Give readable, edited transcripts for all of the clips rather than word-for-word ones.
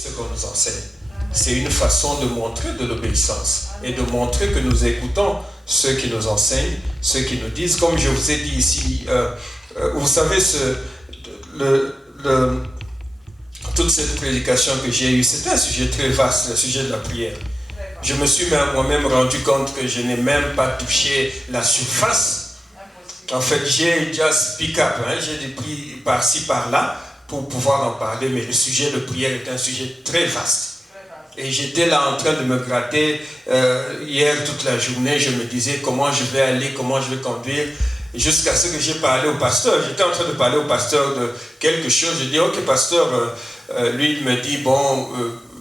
ce qu'on nous enseigne. C'est une façon de montrer de l'obéissance et de montrer que nous écoutons ceux qui nous enseignent, ceux qui nous disent, comme je vous ai dit ici, vous savez, toute cette prédication que j'ai eue, c'était un sujet très vaste, le sujet de la prière. Je me suis moi-même rendu compte que je n'ai même pas touché la surface. En fait, j'ai just pick up, j'ai pris par-ci, par-là pour pouvoir en parler, mais le sujet de prière est un sujet très vaste. Et j'étais là en train de me gratter hier toute la journée, je me disais comment je vais aller, comment je vais conduire, jusqu'à ce que j'ai parlé au pasteur. J'étais en train de parler au pasteur de quelque chose, je dis ok pasteur, lui il me dit bon,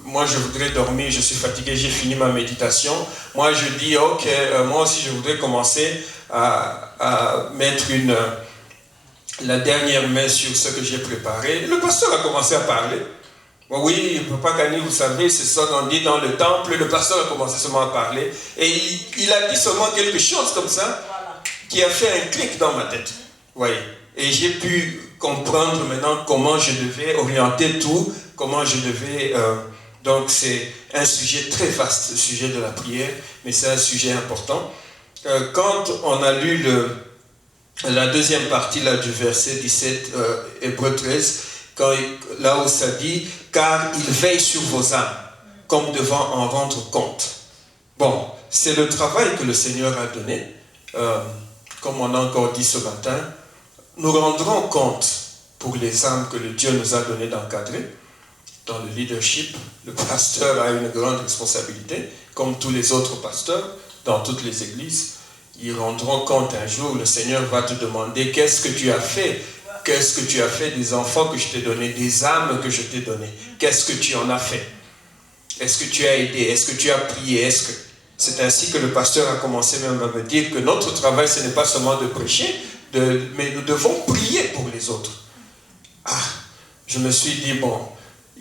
moi je voudrais dormir, je suis fatigué, j'ai fini ma méditation. Moi je dis ok, moi aussi je voudrais commencer à mettre la dernière main sur ce que j'ai préparé. Le pasteur a commencé à parler. Oui, Papa Kani, vous savez, c'est ça qu'on dit dans le temple. Le pasteur a commencé seulement à parler. Et il a dit seulement quelque chose comme ça, qui a fait un clic dans ma tête. Oui. Et j'ai pu comprendre maintenant comment je devais orienter tout, comment je devais... donc c'est un sujet très vaste, le sujet de la prière, mais c'est un sujet important. Quand on a lu la deuxième partie là, du verset 17, Hébreux 13, là où ça dit « Car il veille sur vos âmes, comme devant en rendre compte. » Bon, c'est le travail que le Seigneur a donné. Comme on a encore dit ce matin, nous rendrons compte pour les âmes que le Dieu nous a donné d'encadrer. Dans le leadership, le pasteur a une grande responsabilité, comme tous les autres pasteurs, dans toutes les églises. Ils rendront compte un jour, le Seigneur va te demander qu'est-ce que tu as fait. Qu'est-ce que tu as fait des enfants que je t'ai donnés, des âmes que je t'ai données? Qu'est-ce que tu en as fait? Est-ce que tu as aidé? Est-ce que tu as prié? C'est ainsi que le pasteur a commencé même à me dire que notre travail, ce n'est pas seulement de prêcher, mais nous devons prier pour les autres. Je me suis dit, bon,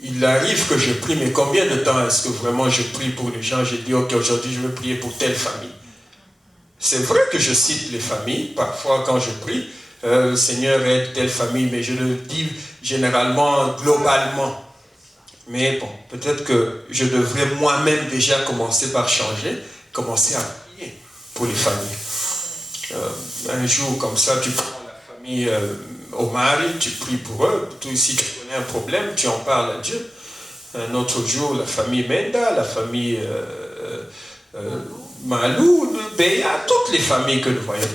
il arrive que je prie, mais combien de temps est-ce que vraiment je prie pour les gens? J'ai dit, ok, aujourd'hui je vais prier pour telle famille. C'est vrai que je cite les familles, parfois quand je prie, Seigneur aide telle famille, mais je le dis généralement, globalement. Mais bon, peut-être que je devrais moi-même déjà commencer par changer, commencer à prier pour les familles. Un jour comme ça, tu prends la famille Omar, tu pries pour eux. Toi, si tu connais un problème, tu en parles à Dieu. Un autre jour, la famille Menda, la famille Malou, Béa, toutes les familles que nous voyons.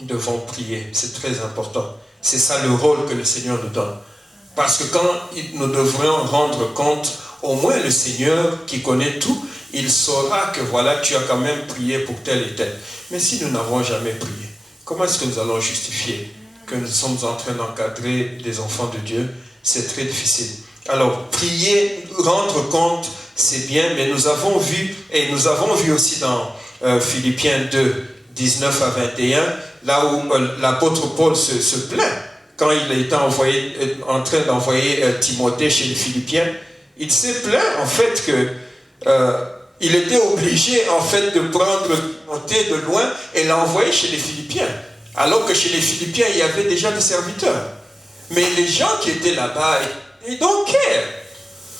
Nous devons prier, c'est très important. C'est ça le rôle que le Seigneur nous donne. Parce que quand nous devrions rendre compte, au moins le Seigneur qui connaît tout, il saura que voilà, tu as quand même prié pour tel et tel. Mais si nous n'avons jamais prié, comment est-ce que nous allons justifier que nous sommes en train d'encadrer des enfants de Dieu? C'est très difficile. Alors, prier, rendre compte, c'est bien, mais nous avons vu, et nous avons vu aussi dans Philippiens 2, 19 à 21, là où l'apôtre Paul se plaint, quand il était en train d'envoyer Timothée chez les Philippiens, il s'est plaint en fait qu'il était obligé en fait de prendre Timothée de loin et l'envoyer chez les Philippiens, alors que chez les Philippiens il y avait déjà des serviteurs. Mais les gens qui étaient là-bas, ils don't care.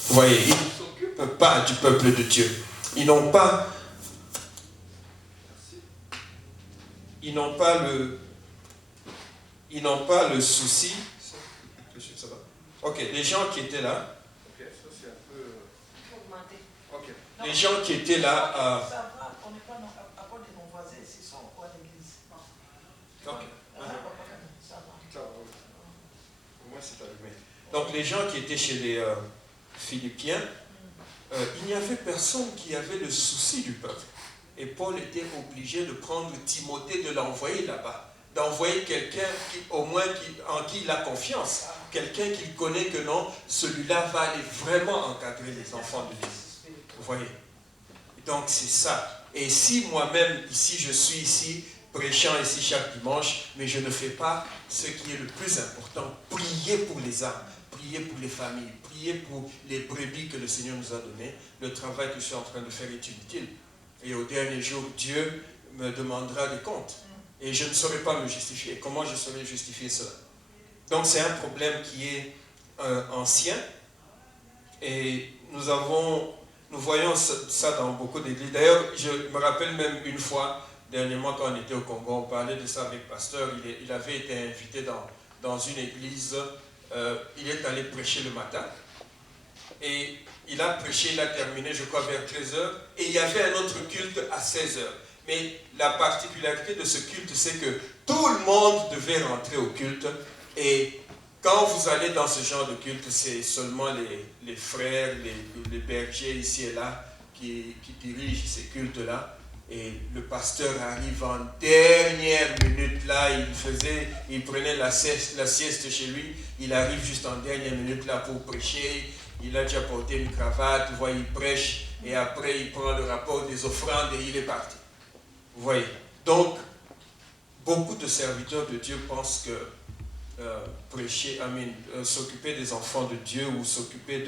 Vous voyez, ils ne s'occupent pas du peuple de Dieu. Ils n'ont pas le souci. Ça va. Ok, les gens qui étaient là. Ok, ça c'est un peu. Ok. Les gens qui étaient là. Ça va, on n'est pas à cause de nos voisins, s'ils sont à l'église. Ok. Ça va. Au moins c'est allumé. Donc les gens qui étaient chez les Philippiens, il n'y avait personne qui avait le souci du peuple. Et Paul était obligé de prendre Timothée, de l'envoyer là-bas. D'envoyer quelqu'un au moins en qui il a confiance. Quelqu'un qu'il connaît que non, celui-là va aller vraiment encadrer les enfants de Dieu. Vous voyez? Donc c'est ça. Et si moi-même, ici, je suis ici, prêchant ici chaque dimanche, mais je ne fais pas ce qui est le plus important, prier pour les âmes, prier pour les familles, prier pour les brebis que le Seigneur nous a données, le travail que je suis en train de faire est inutile. Et au dernier jour, Dieu me demandera des comptes. Et je ne saurais pas me justifier. Comment je saurais justifier cela? Donc c'est un problème qui est ancien. Et nous voyons ça dans beaucoup d'églises. D'ailleurs, je me rappelle même une fois, dernièrement quand on était au Congo, on parlait de ça avec le pasteur, il avait été invité dans une église, il est allé prêcher le matin, et il a prêché, il a terminé, je crois, vers 13h, et il y avait un autre culte à 16h. Mais la particularité de ce culte, c'est que tout le monde devait rentrer au culte, et quand vous allez dans ce genre de culte, c'est seulement les frères, les bergers ici et là qui dirigent ces cultes-là. Et le pasteur arrive en dernière minute là, il prenait la sieste chez lui, il arrive juste en dernière minute là pour prêcher, il a déjà porté une cravate, vous voyez, il prêche, et après il prend le rapport des offrandes et il est parti. Vous voyez. Donc, beaucoup de serviteurs de Dieu pensent que s'occuper des enfants de Dieu ou s'occuper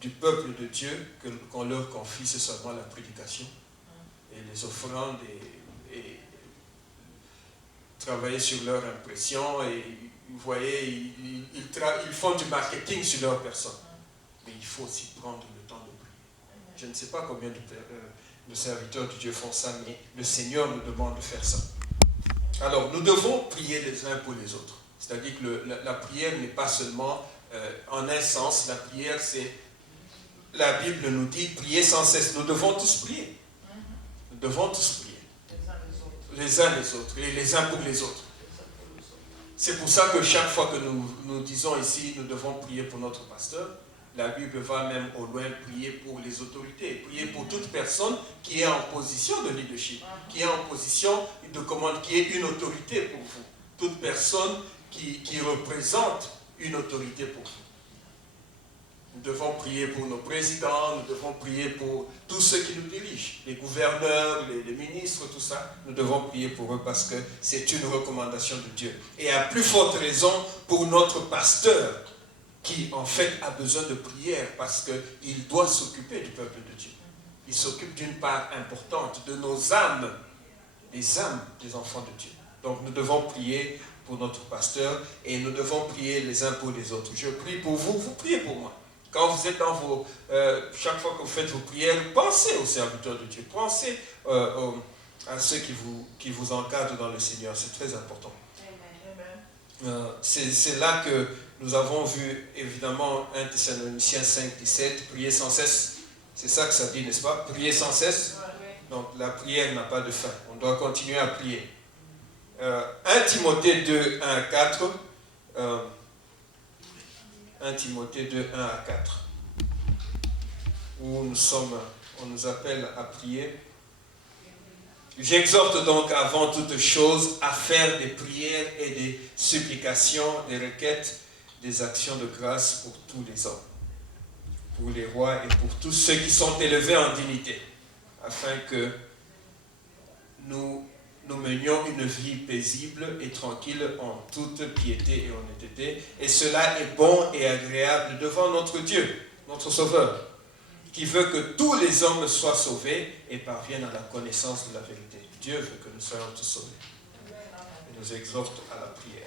du peuple de Dieu qu'on leur confie, c'est seulement la prédication et les offrandes et travailler sur leur impression et vous voyez, ils font du marketing sur leur personne. Mais il faut aussi prendre le temps de prier. Je ne sais pas combien de serviteurs de Dieu font ça, mais le Seigneur nous demande de faire ça. Alors, nous devons prier les uns pour les autres. C'est-à-dire que la prière n'est pas seulement en un sens. La prière, c'est... La Bible nous dit prier sans cesse. Nous devons tous prier. Nous devons tous prier. Les uns les autres. Et les uns pour les autres. C'est pour ça que chaque fois que nous disons ici, nous devons prier pour notre pasteur. La Bible va même au loin prier pour les autorités. Prier pour toute personne qui est en position de leadership. Qui est en position de commande, qui est une autorité pour vous. Toute personne qui représente une autorité pour vous. Nous devons prier pour nos présidents, nous devons prier pour tous ceux qui nous dirigent, les gouverneurs, les ministres, tout ça. Nous devons prier pour eux parce que c'est une recommandation de Dieu. Et à plus forte raison pour notre pasteur qui en fait a besoin de prière parce qu'il doit s'occuper du peuple de Dieu. Il s'occupe d'une part importante de nos âmes, les âmes des enfants de Dieu. Donc nous devons prier pour notre pasteur et nous devons prier les uns pour les autres. Je prie pour vous, vous priez pour moi. Quand vous êtes dans chaque fois que vous faites vos prières, pensez aux serviteurs de Dieu, pensez à ceux qui vous encadrent dans le Seigneur, c'est très important. C'est là que nous avons vu évidemment 1 Thessaloniciens 5, 17, prier sans cesse, c'est ça que ça dit, n'est-ce pas? Prier sans cesse, donc la prière n'a pas de fin, on doit continuer à prier. 1 Timothée 2, 1 à 4. 1 Timothée 2, 1 à 4. Où on nous appelle à prier. J'exhorte donc avant toute chose à faire des prières et des supplications, des requêtes, des actions de grâce pour tous les hommes, pour les rois et pour tous ceux qui sont élevés en dignité, afin que nous menions une vie paisible et tranquille en toute piété et honnêteté. Et cela est bon et agréable devant notre Dieu, notre Sauveur, qui veut que tous les hommes soient sauvés et parviennent à la connaissance de la vérité. Dieu veut que nous soyons tous sauvés. Il nous exhorte à la prière.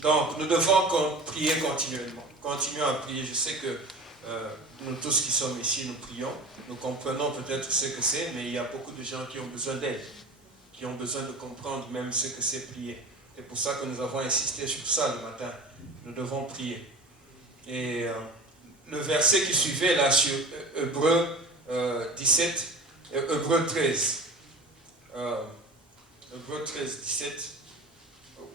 Donc, nous devons prier continuellement. Continuons à prier. Je sais que nous tous qui sommes ici, nous prions. Nous comprenons peut-être ce que c'est, mais il y a beaucoup de gens qui ont besoin d'aide, qui ont besoin de comprendre même ce que c'est prier. C'est pour ça que nous avons insisté sur ça le matin. Nous devons prier. Et le verset qui suivait là sur Hébreux 13. Hébreux 13, 17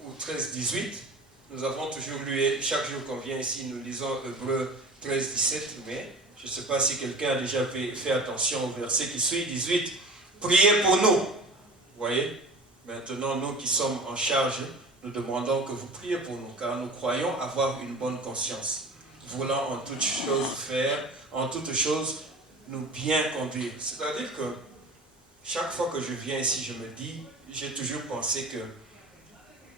ou 13, 18. Nous avons toujours lu, chaque jour qu'on vient ici, nous lisons Hébreux 13, 17, mais je ne sais pas si quelqu'un a déjà fait attention au verset qui suit, 18. Priez pour nous. Vous voyez, maintenant, nous qui sommes en charge, nous demandons que vous priez pour nous, car nous croyons avoir une bonne conscience, voulant en toutes choses faire, en toutes choses nous bien conduire. C'est-à-dire que chaque fois que je viens ici, je me dis, j'ai toujours pensé que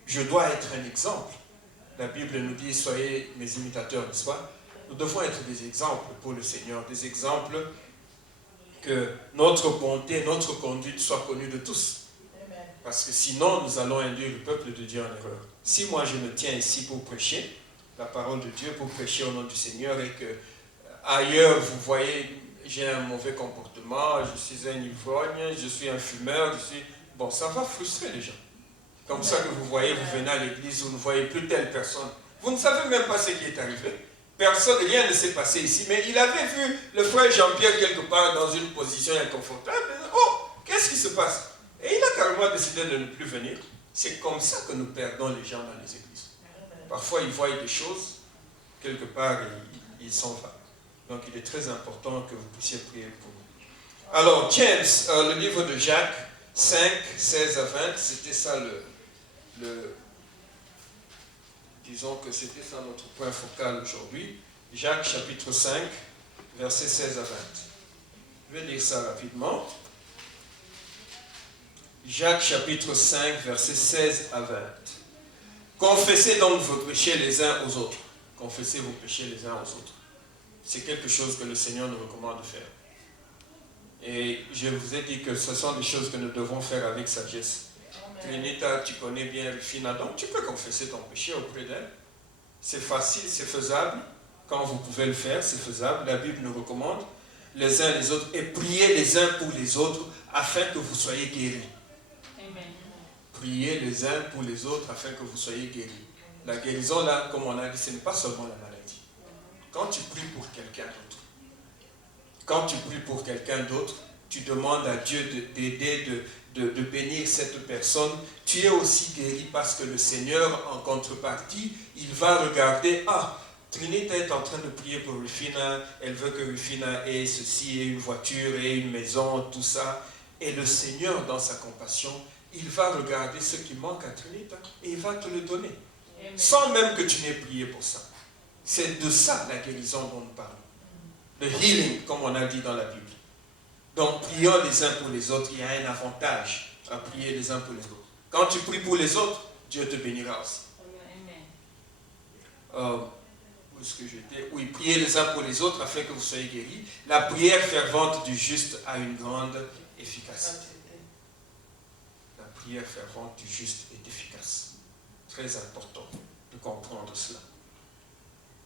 je dois être un exemple. La Bible nous dit, soyez mes imitateurs, n'est-ce pas? Nous devons être des exemples pour le Seigneur, des exemples que notre bonté, notre conduite soit connue de tous. Parce que sinon, nous allons induire le peuple de Dieu en erreur. Si moi je me tiens ici pour prêcher la parole de Dieu, pour prêcher au nom du Seigneur, et que ailleurs, vous voyez, j'ai un mauvais comportement, je suis un ivrogne, je suis un fumeur, bon, ça va frustrer les gens. Comme ça que vous voyez, vous venez à l'église, vous ne voyez plus telle personne. Vous ne savez même pas ce qui est arrivé. Personne, rien ne s'est passé ici, mais il avait vu le frère Jean-Pierre quelque part dans une position inconfortable. Oh, qu'est-ce qui se passe? Et il a carrément décidé de ne plus venir. C'est comme ça que nous perdons les gens dans les églises. Parfois, ils voient des choses, quelque part, et ils s'en vont. Donc, il est très important que vous puissiez prier pour nous. Alors, James, le livre de Jacques, 5, 16 à 20, c'était ça disons que c'était ça notre point focal aujourd'hui. Jacques chapitre 5, versets 16 à 20. Je vais lire ça rapidement. Jacques chapitre 5, versets 16 à 20. Confessez donc vos péchés les uns aux autres. Confessez vos péchés les uns aux autres. C'est quelque chose que le Seigneur nous recommande de faire. Et je vous ai dit que ce sont des choses que nous devons faire avec sagesse. Trinita, tu connais bien Rufina, donc tu peux confesser ton péché auprès d'elle. C'est facile, c'est faisable. Quand vous pouvez le faire, c'est faisable. La Bible nous recommande les uns les autres et priez les uns pour les autres afin que vous soyez guéris. Amen. Priez les uns pour les autres afin que vous soyez guéris. La guérison, là, comme on a dit, ce n'est pas seulement la maladie. Quand tu pries pour quelqu'un d'autre, tu demandes à Dieu d'aider, de bénir cette personne, tu es aussi guéri parce que le Seigneur, en contrepartie, il va regarder, Trinita est en train de prier pour Rufina, elle veut que Rufina ait ceci, ait une voiture, ait une maison, tout ça. Et le Seigneur, dans sa compassion, il va regarder ce qui manque à Trinita et il va te le donner. Amen. Sans même que tu n'aies prié pour ça. C'est de ça la guérison dont nous parlons. Le healing, comme on a dit dans la Bible. Donc, prions les uns pour les autres. Il y a un avantage à prier les uns pour les autres. Quand tu pries pour les autres, Dieu te bénira aussi. Où est-ce que j'étais? Oui, priez les uns pour les autres afin que vous soyez guéris. La prière fervente du juste a une grande efficacité. La prière fervente du juste est efficace. Très important de comprendre cela.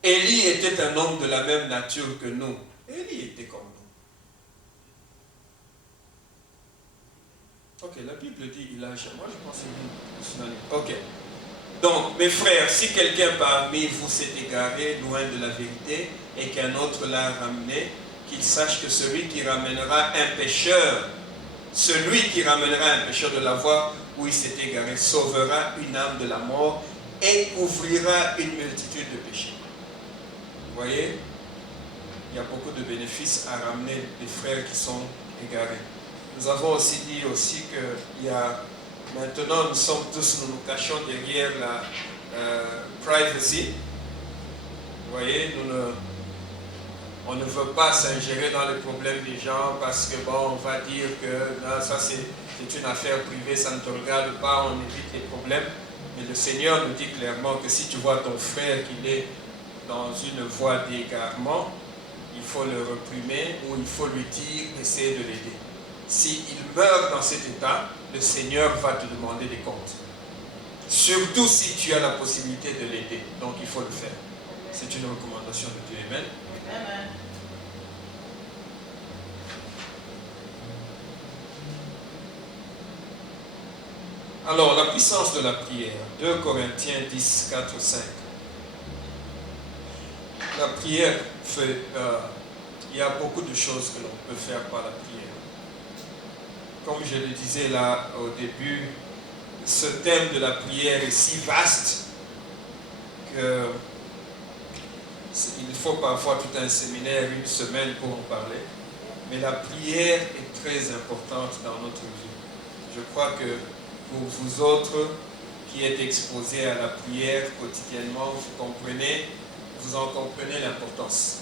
Élie était un homme de la même nature que nous. Élie était comme nous. Ok, la Bible dit Elijah. Moi, je pense que c'est ok. Donc, mes frères, si quelqu'un parmi vous s'est égaré loin de la vérité et qu'un autre l'a ramené, qu'il sache que celui qui ramènera un pécheur de la voie où il s'est égaré, sauvera une âme de la mort et couvrira une multitude de péchés. Vous voyez, il y a beaucoup de bénéfices à ramener des frères qui sont égarés. Nous avons aussi dit qu'il y a, maintenant nous nous cachons derrière la privacy. Vous voyez, on ne veut pas s'ingérer dans les problèmes des gens parce que on va dire que là, ça c'est une affaire privée, ça ne te regarde pas, on évite les problèmes. Mais le Seigneur nous dit clairement que si tu vois ton frère qu'il est dans une voie d'égarement, il faut le réprimer ou il faut lui dire, essayer de l'aider. S'il meurt dans cet état, le Seigneur va te demander des comptes. Surtout si tu as la possibilité de l'aider. Donc il faut le faire. C'est une recommandation de Dieu. Amen. Amen. Alors, la puissance de la prière. 2 Corinthiens 10, 4, 5. La prière fait... il y a beaucoup de choses que l'on peut faire par la prière. Comme je le disais là au début, ce thème de la prière est si vaste que il faut parfois tout un séminaire, une semaine pour en parler. Mais la prière est très importante dans notre vie. Je crois que pour vous autres qui êtes exposés à la prière quotidiennement, vous en comprenez l'importance.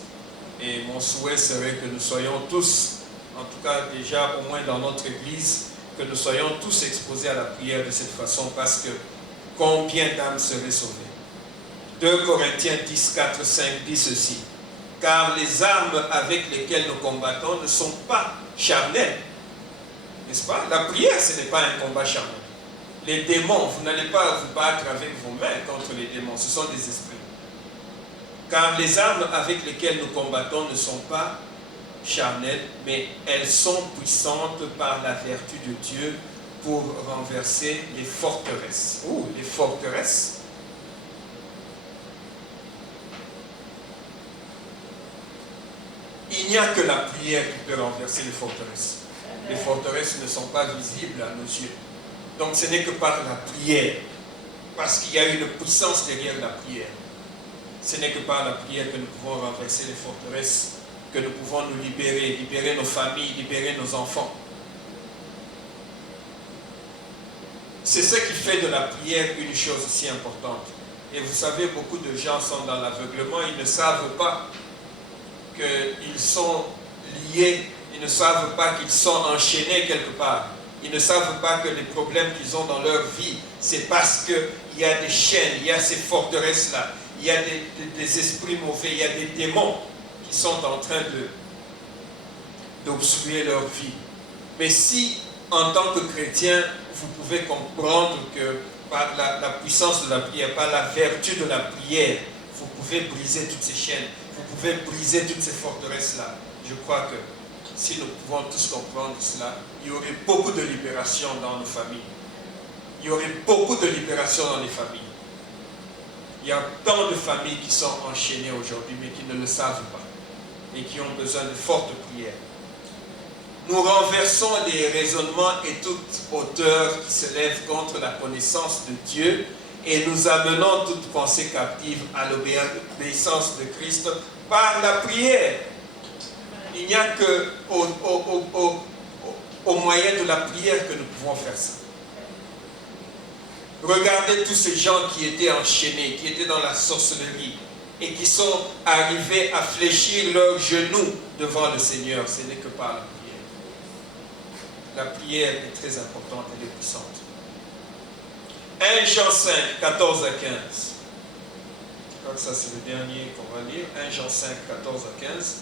Et mon souhait serait que nous soyons tous, en tout cas déjà au moins dans notre église, que nous soyons tous exposés à la prière de cette façon, parce que combien d'âmes seraient sauvées? 2 Corinthiens 10, 4, 5 dit ceci: car les armes avec lesquelles nous combattons ne sont pas charnelles. N'est-ce pas? La prière, ce n'est pas un combat charnel. Les démons, vous n'allez pas vous battre avec vos mains contre les démons, ce sont des esprits. Car les armes avec lesquelles nous combattons ne sont pas charnelles, mais elles sont puissantes par la vertu de Dieu pour renverser les forteresses. Les forteresses. Il n'y a que la prière qui peut renverser les forteresses. Les forteresses ne sont pas visibles à nos yeux. Donc ce n'est que par la prière, parce qu'il y a une puissance derrière la prière. Ce n'est que par la prière que nous pouvons renverser les forteresses, que nous pouvons nous libérer, libérer nos familles, libérer nos enfants. C'est ce qui fait de la prière une chose si importante. Et vous savez, beaucoup de gens sont dans l'aveuglement, ils ne savent pas qu'ils sont liés, ils ne savent pas qu'ils sont enchaînés quelque part. Ils ne savent pas que les problèmes qu'ils ont dans leur vie, c'est parce qu'il y a des chaînes, il y a ces forteresses-là, il y a des esprits mauvais, il y a des démons qui sont en train d'obstruer leur vie. Mais si, en tant que chrétien, vous pouvez comprendre que par la puissance de la prière, par la vertu de la prière, vous pouvez briser toutes ces chaînes, vous pouvez briser toutes ces forteresses-là. Je crois que si nous pouvons tous comprendre cela, il y aurait beaucoup de libération dans nos familles. Il y aurait beaucoup de libération dans les familles. Il y a tant de familles qui sont enchaînées aujourd'hui, mais qui ne le savent pas et qui ont besoin de fortes prières. Nous renversons les raisonnements et toute hauteur qui se lève contre la connaissance de Dieu et nous amenons toute pensée captive à l'obéissance de Christ par la prière. Il n'y a que au moyen de la prière que nous pouvons faire ça. Regardez tous ces gens qui étaient enchaînés, qui étaient dans la sorcellerie et qui sont arrivés à fléchir leurs genoux devant le Seigneur. Ce n'est que par la prière. La prière est très importante, elle est puissante. 1 Jean 5, 14 à 15. Je crois que ça c'est le dernier qu'on va lire. 1 Jean 5, 14 à 15.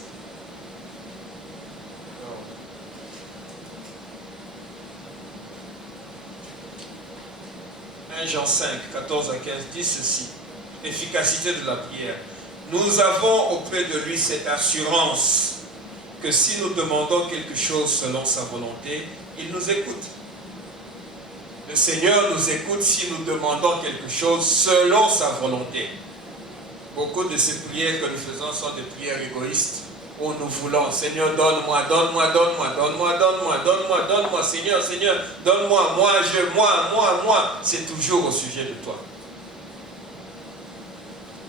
1 Jean 5, 14 à 15 dit ceci. Efficacité de la prière. Nous avons auprès de lui cette assurance que si nous demandons quelque chose selon sa volonté, il nous écoute. Le Seigneur nous écoute si nous demandons quelque chose selon sa volonté. Beaucoup de ces prières que nous faisons sont des prières égoïstes où nous voulons, Seigneur, donne-moi, donne-moi, donne-moi, donne-moi, donne-moi, donne-moi, donne-moi, Seigneur, Seigneur, donne-moi, moi. C'est toujours au sujet de toi.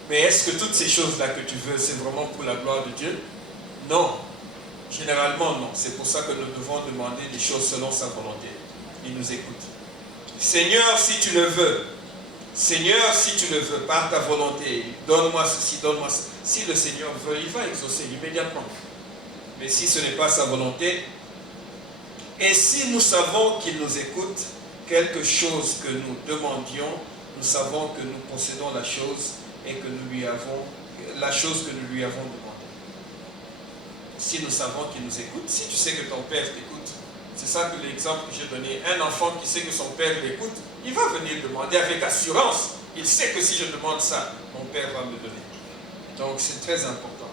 Mais est-ce que toutes ces choses-là que tu veux, c'est vraiment pour la gloire de Dieu? Non. Généralement, non. C'est pour ça que nous devons demander des choses selon sa volonté. Il nous écoute. Seigneur, si tu le veux. Seigneur, si tu le veux, par ta volonté, donne-moi ceci, donne-moi ça. Si le Seigneur veut, il va exaucer immédiatement. Mais si ce n'est pas sa volonté, et si nous savons qu'il nous écoute, quelque chose que nous demandions, nous savons que nous possédons la chose et que nous lui avons, la chose que nous lui avons demandée. Si nous savons qu'il nous écoute, si tu sais que ton père t'écoute, c'est ça que l'exemple que j'ai donné, un enfant qui sait que son père l'écoute, il va venir demander avec assurance. Il sait que si je demande ça, mon père va me donner. Donc c'est très important.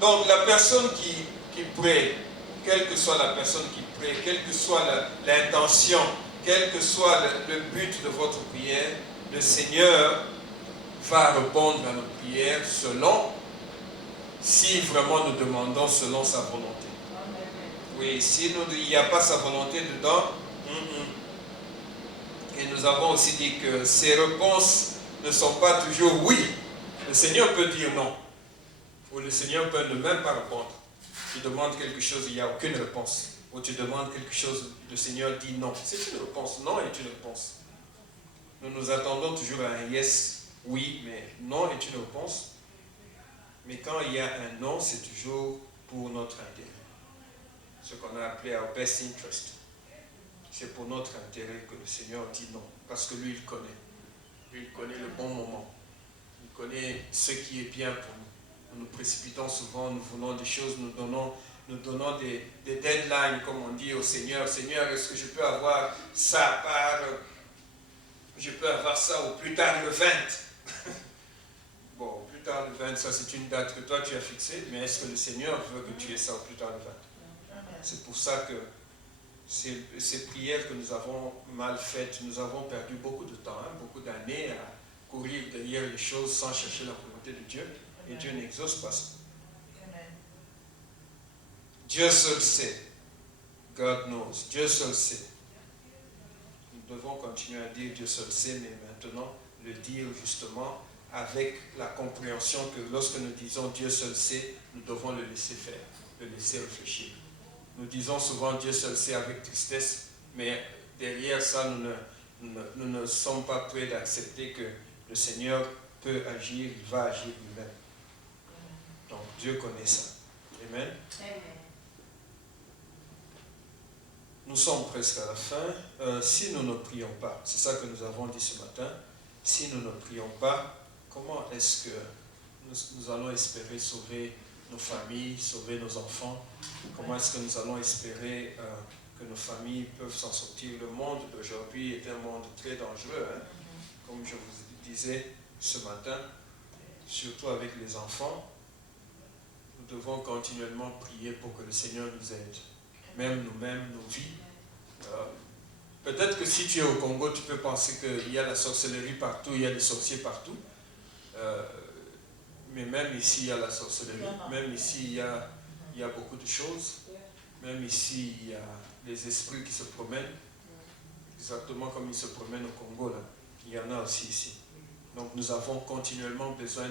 Donc la personne qui prie, quelle que soit la personne qui prie, quelle que soit l'intention, quel que soit le but de votre prière, le Seigneur va répondre à nos prières selon, si vraiment nous demandons selon sa volonté. Oui, si il n'y a pas sa volonté dedans, et nous avons aussi dit que ces réponses ne sont pas toujours oui. Le Seigneur peut dire non. Ou le Seigneur peut ne même pas répondre. Tu demandes quelque chose, il n'y a aucune réponse. Ou tu demandes quelque chose, le Seigneur dit non. C'est une réponse. Non est une réponse. Nous nous attendons toujours à un yes, oui, mais non est une réponse. Mais quand il y a un non, c'est toujours pour notre intérêt. Ce qu'on a appelé our best interest. C'est pour notre intérêt que le Seigneur dit non. Parce que lui, il connaît. Lui, il connaît le bon moment. Il connaît ce qui est bien pour nous. Nous nous précipitons souvent, nous voulons des choses, nous donnons des deadlines, comme on dit au Seigneur. Seigneur, est-ce que je peux avoir ça je peux avoir ça au plus tard le 20. Bon, au plus plus tard le 20, ça c'est une date que toi tu as fixée, mais est-ce que le Seigneur veut que tu aies ça au plus tard le 20? C'est pour ça que ces prières que nous avons mal faites, nous avons perdu beaucoup de temps, beaucoup d'années à courir derrière les choses sans chercher la volonté de Dieu, et Dieu n'exauce pas ça. Dieu seul sait. God knows. Dieu seul sait. Nous devons continuer à dire Dieu seul sait, mais maintenant le dire justement avec la compréhension que lorsque nous disons Dieu seul sait, nous devons le laisser faire, le laisser réfléchir. Nous disons souvent Dieu seul sait avec tristesse, mais derrière ça, nous ne sommes pas prêts d'accepter que le Seigneur peut agir, il va agir lui-même. Donc Dieu connaît ça. Amen. Nous sommes presque à la fin. Si nous ne prions pas, c'est ça que nous avons dit ce matin, si nous ne prions pas, comment est-ce que nous allons espérer sauver nos familles, sauver nos enfants? Comment est-ce que nous allons espérer que nos familles peuvent s'en sortir? Le monde d'aujourd'hui est un monde très dangereux, comme je vous disais ce matin, surtout avec les enfants. Nous devons continuellement prier pour que le Seigneur nous aide, même nous-mêmes, nos vies. Peut-être que si tu es au Congo, tu peux penser qu'il y a la sorcellerie partout, il y a des sorciers partout. Mais même ici, il y a la sorcellerie. Même ici, il y a beaucoup de choses. Même ici, il y a des esprits qui se promènent. Exactement comme ils se promènent au Congo, là. Il y en a aussi ici. Donc nous avons continuellement besoin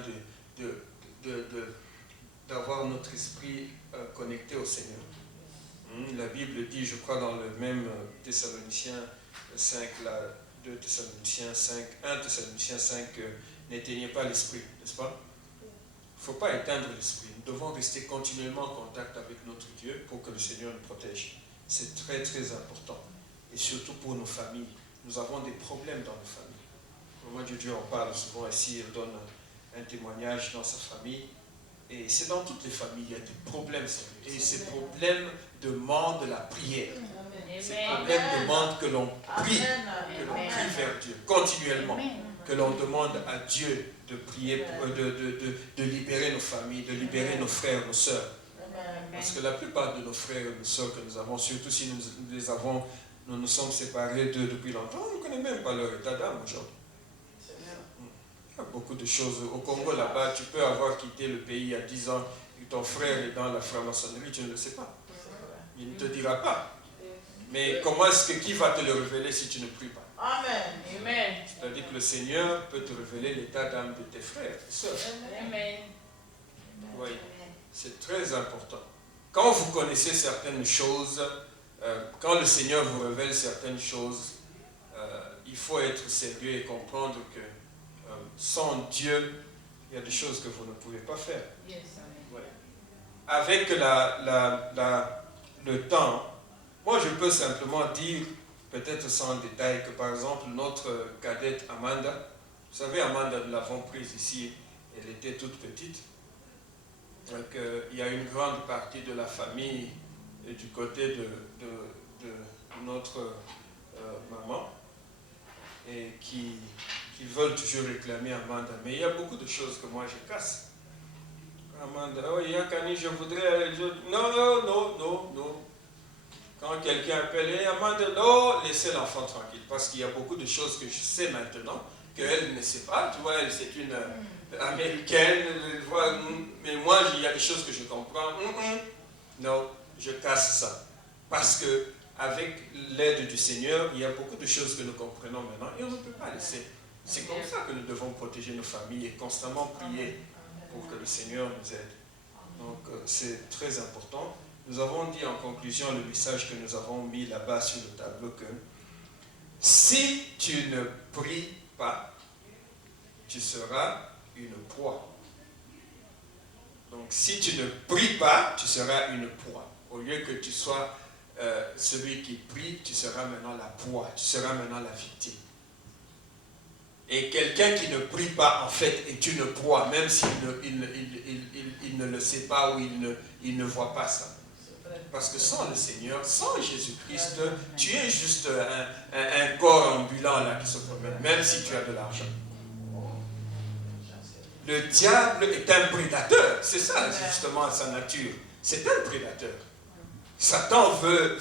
d'avoir notre esprit connecté au Seigneur. La Bible dit, je crois dans le même Thessaloniciens 5, 2 Thessaloniciens 5, 1 Thessaloniciens 5, n'éteignez pas l'esprit, n'est-ce pas? Il ne faut pas éteindre l'esprit. Nous devons rester continuellement en contact avec notre Dieu pour que le Seigneur nous protège. C'est très très important. Et surtout pour nos familles. Nous avons des problèmes dans nos familles. Au moment de Dieu, on parle souvent ici, il donne un témoignage dans sa famille. Et c'est dans toutes les familles, il y a des problèmes. Et ces problèmes demandent la prière. Ces problèmes demandent que l'on prie, vers Dieu continuellement. Que l'on demande à Dieu de prier, de libérer nos familles, de libérer nos frères, nos sœurs. Parce que la plupart de nos frères et nos sœurs que nous avons, surtout si nous nous sommes séparés d'eux depuis longtemps, on ne connaît même pas leur état d'âme aujourd'hui. Il y a beaucoup de choses. Au Congo, là-bas, tu peux avoir quitté le pays il y a 10 ans et ton frère est dans la franc-maçonnerie, tu ne le sais pas. Il ne te dira pas. Mais comment est-ce que qui va te le révéler si tu ne pries pas? Amen. C'est-à-dire que le Seigneur peut te révéler l'état d'âme de tes frères et sœurs. Amen. Oui, c'est très important. Quand vous connaissez certaines choses, quand le Seigneur vous révèle certaines choses, il faut être sérieux et comprendre que sans Dieu, il y a des choses que vous ne pouvez pas faire. Ouais. Avec le temps, moi je peux simplement dire, peut-être sans détail, que par exemple notre cadette Amanda, vous savez Amanda, nous l'avons prise ici, elle était toute petite. Donc il y a une grande partie de la famille et du côté de notre maman et qui veulent toujours réclamer Amanda. Mais il y a beaucoup de choses que moi je casse. Amanda, oh Yakani, je voudrais... Non. Quand quelqu'un appelle, hey, Amanda, non, laissez l'enfant tranquille. Parce qu'il y a beaucoup de choses que je sais maintenant qu'elle ne sait pas. Tu vois, elle, c'est une américaine. Mais moi, il y a des choses que je comprends. Non, je casse ça. Parce que avec l'aide du Seigneur, il y a beaucoup de choses que nous comprenons maintenant et on ne peut pas laisser. C'est comme ça que nous devons protéger nos familles et constamment prier pour que le Seigneur nous aide. Donc, c'est très important. Nous avons dit en conclusion le message que nous avons mis là-bas sur le tableau que si tu ne pries pas, tu seras une proie. Donc, si tu ne pries pas, tu seras une proie. Au lieu que tu sois celui qui prie, tu seras maintenant la proie, tu seras maintenant la victime. Et quelqu'un qui ne prie pas, en fait, est une proie, même s'il ne le sait pas ou il ne voit pas ça. Parce que sans le Seigneur, sans Jésus-Christ, tu es juste un corps ambulant là qui se promène, même si tu as de l'argent. Le diable est un prédateur. C'est ça, justement, sa nature. C'est un prédateur. Satan veut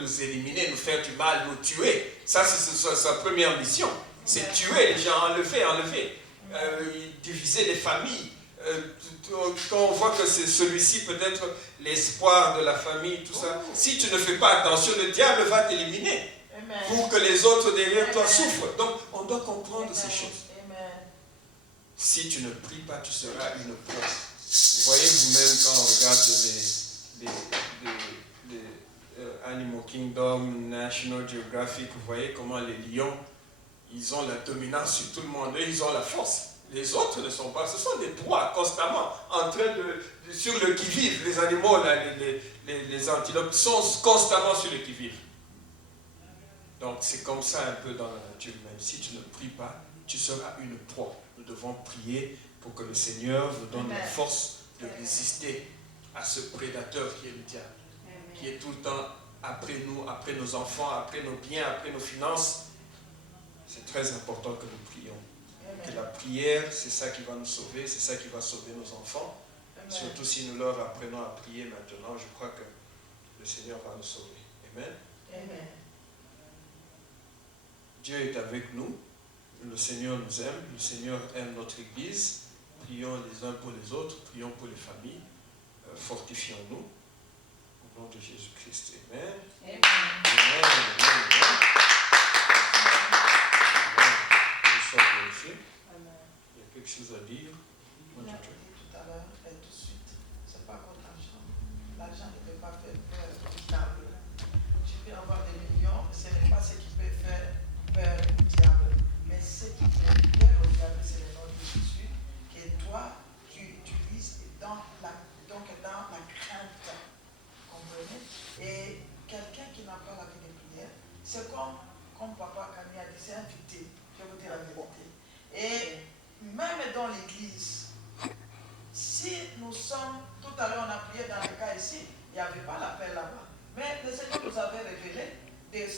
nous éliminer, nous faire du mal, nous tuer. Ça, c'est sa première mission. C'est tuer les gens, enlever. Diviser les familles. Quand on voit que c'est celui-ci peut-être l'espoir de la famille, tout ça, si tu ne fais pas attention, le diable va t'éliminer pour que les autres derrière toi souffrent. Donc, on doit comprendre ces choses. Si tu ne pries pas, tu seras une proie. Vous voyez vous-même quand on regarde les Animal Kingdom, National Geographic, vous voyez comment les lions, ils ont la dominance sur tout le monde, eux, ils ont la force. Les autres ne sont pas, ce sont des proies constamment en train sur le qui-vive. Les animaux, là, les antilopes sont constamment sur le qui-vive. Donc c'est comme ça un peu dans la nature même. Si tu ne pries pas, tu seras une proie. Nous devons prier pour que le Seigneur nous donne la force de résister à ce prédateur qui est le diable, qui est tout le temps après nous, après nos enfants, après nos biens, après nos finances. C'est très important que nous prions. Que la prière, c'est ça qui va nous sauver, c'est ça qui va sauver nos enfants. Surtout si nous leur apprenons à prier maintenant, je crois que le Seigneur va nous sauver. Amen. Amen. Dieu est avec nous. Le Seigneur nous aime. Le Seigneur aime notre Église. Prions les uns pour les autres. Prions pour les familles. Fortifions-nous. Au nom de Jésus-Christ. Amen. Amen. Amen. Amen. Il y a quelque chose à dire. On a dit tout à l'heure, et tout de suite, ce n'est pas contre l'argent. L'argent ne peut pas faire peur au diable. Tu peux avoir des millions, ce n'est pas ce qui peut faire peur au diable. Mais ce qui fait peur au diable, c'est le nom de Jésus, que toi, tu utilises dans la crainte. Comprenez? Et quelqu'un qui n'a pas la vie de prière, c'est comme Papa Camille a dit, c'est invité. Je vous dis la vérité. Et même dans l'église, si nous sommes, tout à l'heure on a prié dans le cas ici, il n'y avait pas l'appel là-bas. Mais le Seigneur nous avait révélé des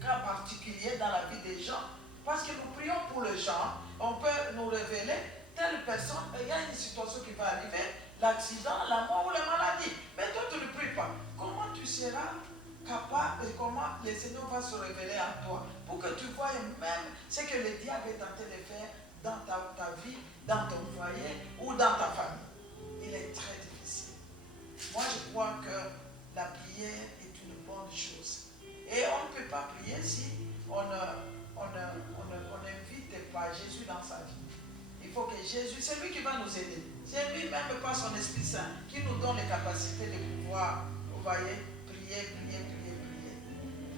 cas particuliers dans la vie des gens. Parce que nous prions pour les gens, on peut nous révéler telle personne, il y a une situation qui va arriver, l'accident, la mort ou la maladie. Mais toi tu ne pries pas. Comment tu seras capable et comment le Seigneur va se révéler à toi pour que tu voies même ce que le diable est tenté de faire dans ta vie, dans ton foyer ou dans ta famille. Il est très difficile. Moi, je crois que la prière est une bonne chose. Et on ne peut pas prier si on n'invite pas Jésus dans sa vie. Il faut que Jésus, c'est lui qui va nous aider. C'est lui, même par son Esprit Saint, qui nous donne les capacités de pouvoir, vous voyez, prier.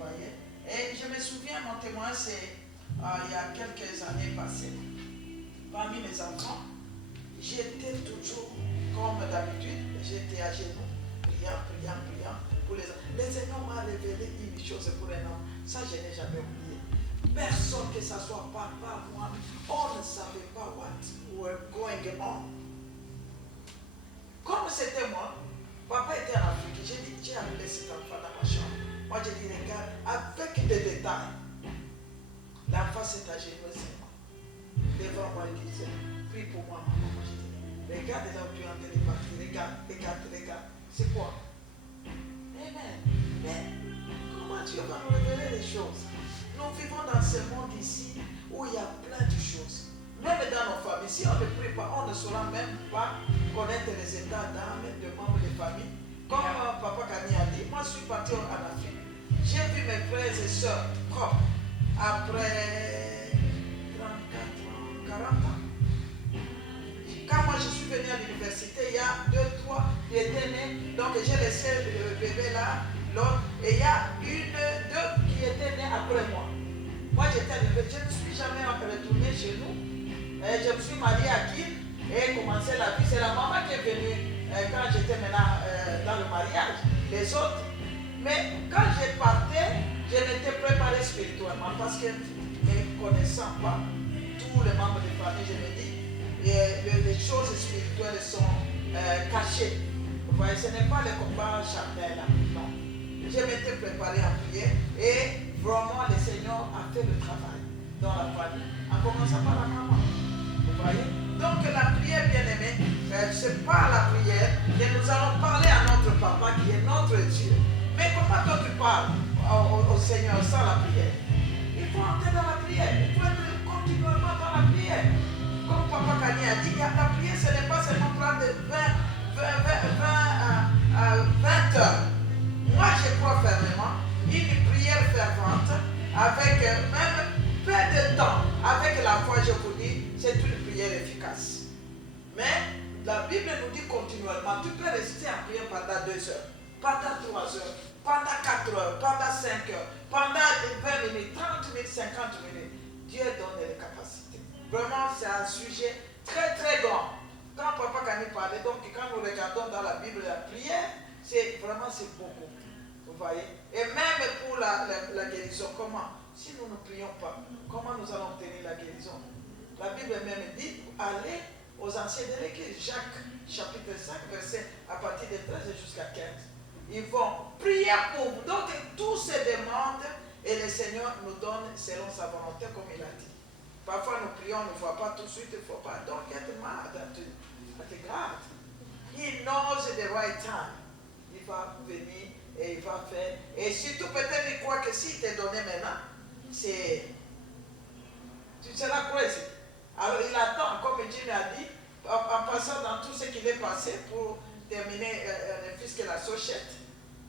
Vous voyez? Et je me souviens, mon témoin, c'est il y a quelques années passées. Parmi mes enfants, j'étais toujours, comme d'habitude, j'étais à genoux, priant pour les hommes. Le Seigneur m'a révélé une chose pour un homme. Ça, je n'ai jamais oublié. Personne que ce soit papa, moi, on ne savait pas what was going on. Comme c'était moi, papa était en Afrique. J'ai dit, j'ai amené cet enfant dans ma chambre. Moi, j'ai dit, regarde, avec des détails. L'enfant s'est à genoux, c'est moi. Devant moi, il disait, prie pour moi, maman. Moi, j'ai dit, regarde là où tu es en train de partir. Regarde. C'est quoi? Amen. Mais comment Dieu va nous révéler les choses? Nous vivons dans ce monde ici où il y a plein de choses. Même dans nos familles, si on ne prie pas, on ne saura même pas connaître les états d'âme de membres de famille. Comme Papa Camille a dit, moi je suis parti en Afrique. J'ai vu mes frères et sœurs propres après 34 ans, 40 ans. Quand moi je suis venu à l'université, il y a 2, 3 qui étaient nés. Donc j'ai laissé le bébé là, l'autre. Et il y a 1, 2 qui étaient nés après moi. Moi j'étais à l'université, je ne suis jamais retourné chez nous. Et je me suis marié à Kim et commencé la vie. C'est la maman qui est venue quand j'étais maintenant dans le mariage. Les autres. Mais quand je partais, je m'étais préparé spirituellement parce que ne connaissant pas tous les membres de famille, je me dis, les choses spirituelles sont cachées. Vous voyez, ce n'est pas le combat charnel, non. Je m'étais préparé à prier et vraiment le Seigneur a fait le travail dans la famille. En commençant par la maman. Vous voyez? Donc la prière, bien aimée, c'est pas la prière, mais nous allons parler à notre papa qui est notre Dieu. Mais comment toi tu parles au Seigneur sans la prière? Il faut entrer dans la prière, il faut être continuellement dans la prière. Comme Papa Kani a dit, la prière, ce n'est pas seulement prendre 20 heures. Moi, je crois fermement, une prière fervente, avec même peu de temps, avec la foi, je vous dis, c'est une prière efficace. Mais la Bible nous dit continuellement, tu peux rester en prière pendant 2 heures, pendant 3 heures, pendant 4 heures, pendant 5 heures, pendant 20 minutes, 30 minutes, 50 minutes. Dieu donne les capacités. Vraiment, c'est un sujet très très grand. Quand Papa Kani parlait, donc quand nous regardons dans la Bible la prière, c'est beaucoup. Vous voyez? Et même pour la guérison, comment? Si nous ne prions pas, comment nous allons obtenir la guérison? La Bible même dit, allez aux anciens de l'Église, Jacques chapitre 5, verset à partir de 13 jusqu'à 15. Ils vont prier pour vous. Donc tout se demande et le Seigneur nous donne selon sa volonté comme il a dit. Parfois nous prions, on ne voit pas tout de suite, il ne faut pas. Donc être malade, te garde. He knows the right time. Il va venir et il va faire. Et surtout peut-être il croit que s'il t'est donné maintenant, c'est... Tu seras crazy. Alors il attend, comme Jimmy a dit, en passant dans tout ce qu'il est passé pour terminer le fils de la Sochette.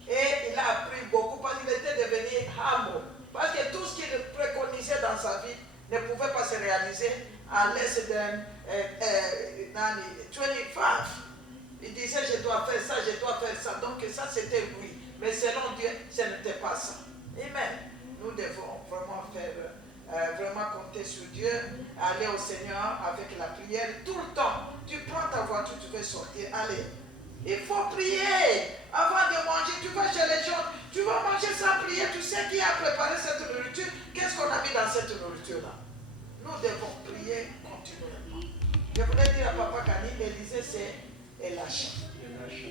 Et il a appris beaucoup parce qu'il était devenu humble. Parce que tout ce qu'il préconisait dans sa vie ne pouvait pas se réaliser en less than 25. Il disait je dois faire ça, je dois faire ça. Donc ça c'était oui. Mais selon Dieu, ce n'était pas ça. Amen. Nous devons vraiment faire, vraiment compter sur Dieu, aller au Seigneur avec la prière tout le temps. Tu prends ta voiture, tu veux sortir, allez. Il faut prier avant de manger. Tu vas chez les gens, tu vas manger sans prier. Tu sais qui a préparé cette nourriture. Qu'est-ce qu'on a mis dans cette nourriture-là? Nous devons prier continuellement. Je voulais dire à Papa Kani, Élisée c'est Elisha.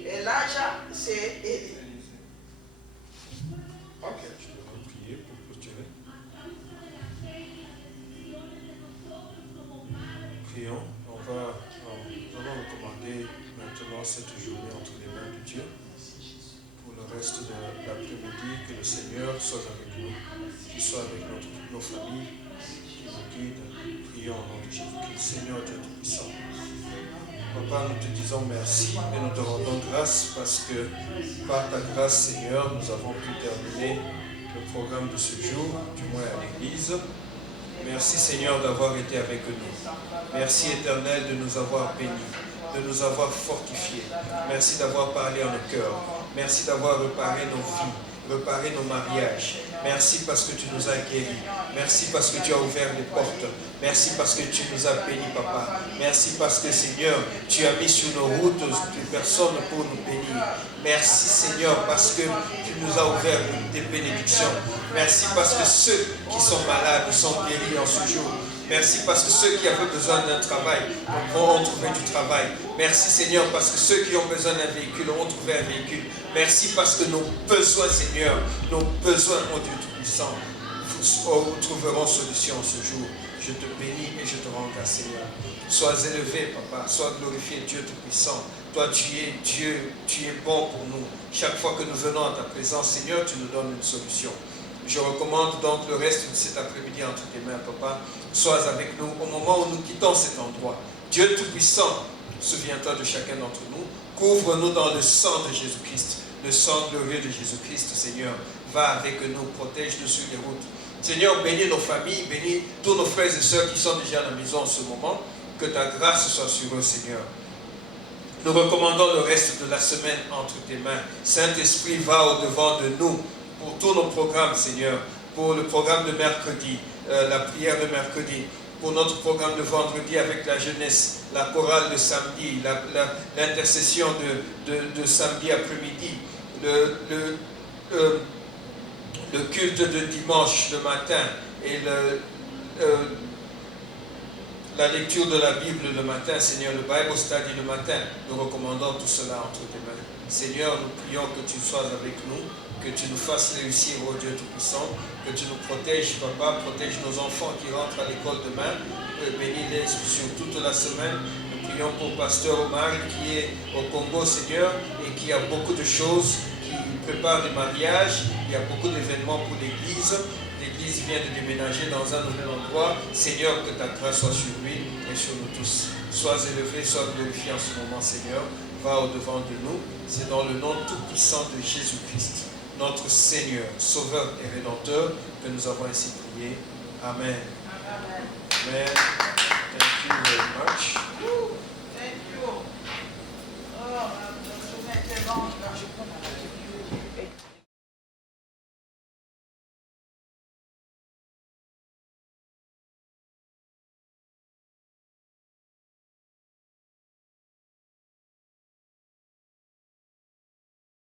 Elisha c'est Élie. Ok, je vais prier pour clôturer. Prions. Nous allons recommander maintenant cette journée entre les mains de Dieu. Pour le reste de l'après-midi, que le Seigneur soit avec nous, qu'il soit avec nos familles, qu'il nous guide. Prions au nom de Jésus-Christ. Seigneur Dieu Tout-Puissant. Papa, nous te disons merci et nous te rendons grâce parce que par ta grâce, Seigneur, nous avons pu terminer le programme de ce jour, du moins à l'Église. Merci Seigneur d'avoir été avec nous. Merci Éternel de nous avoir bénis, de nous avoir fortifiés. Merci d'avoir parlé à nos cœurs. Merci d'avoir réparé nos vies, réparé nos mariages. Merci parce que tu nous as guéris. Merci parce que tu as ouvert les portes. Merci parce que tu nous as bénis, Papa. Merci parce que, Seigneur, tu as mis sur nos routes des personnes pour nous bénir. Merci, Seigneur, parce que tu nous as ouvert des bénédictions. Merci parce que ceux qui sont malades sont guéris en ce jour. Merci parce que ceux qui avaient besoin d'un travail vont trouver du travail. Merci Seigneur parce que ceux qui ont besoin d'un véhicule ont trouvé un véhicule. Merci parce que nos besoins Seigneur, nos besoins, mon Dieu Tout-Puissant, trouveront solution ce jour. Je te bénis et je te rends grâce Seigneur. Sois élevé Papa, sois glorifié Dieu Tout-Puissant. Toi tu es Dieu, tu es bon pour nous. Chaque fois que nous venons à ta présence Seigneur, tu nous donnes une solution. Je recommande donc le reste de cet après-midi entre tes mains, Papa. Sois avec nous au moment où nous quittons cet endroit. Dieu Tout-Puissant, souviens-toi de chacun d'entre nous. Couvre-nous dans le sang de Jésus-Christ, le sang glorieux de Jésus-Christ, Seigneur. Va avec nous, protège-nous sur les routes. Seigneur, bénis nos familles, bénis tous nos frères et sœurs qui sont déjà à la maison en ce moment. Que ta grâce soit sur eux, Seigneur. Nous recommandons le reste de la semaine entre tes mains. Saint-Esprit, va au-devant de nous. Pour tous nos programmes, Seigneur, pour le programme de mercredi, la prière de mercredi, pour notre programme de vendredi avec la jeunesse, la chorale de samedi, l'intercession de samedi après-midi, le culte de dimanche le matin et La lecture de la Bible le matin, Seigneur, le Bible study le matin, nous recommandons tout cela entre tes mains. Seigneur, nous prions que tu sois avec nous, que tu nous fasses réussir, ô Dieu Tout-Puissant, que tu nous protèges, Papa, protège nos enfants qui rentrent à l'école demain, bénis-les sur toute la semaine. Nous prions pour Pasteur Omar qui est au Congo, Seigneur, et qui a beaucoup de choses, qui prépare des mariages, il y a beaucoup d'événements pour l'Église. L'Église vient de déménager dans un nouvel endroit. Seigneur, que ta grâce soit sur lui et sur nous tous. Sois élevé, sois glorifié en ce moment, Seigneur. Va au-devant de nous. C'est dans le nom tout-puissant de Jésus-Christ, notre Seigneur, Sauveur et Rédempteur, que nous avons ainsi prié. Amen. Amen. Amen. Thank you very much. Thank you. Oh, je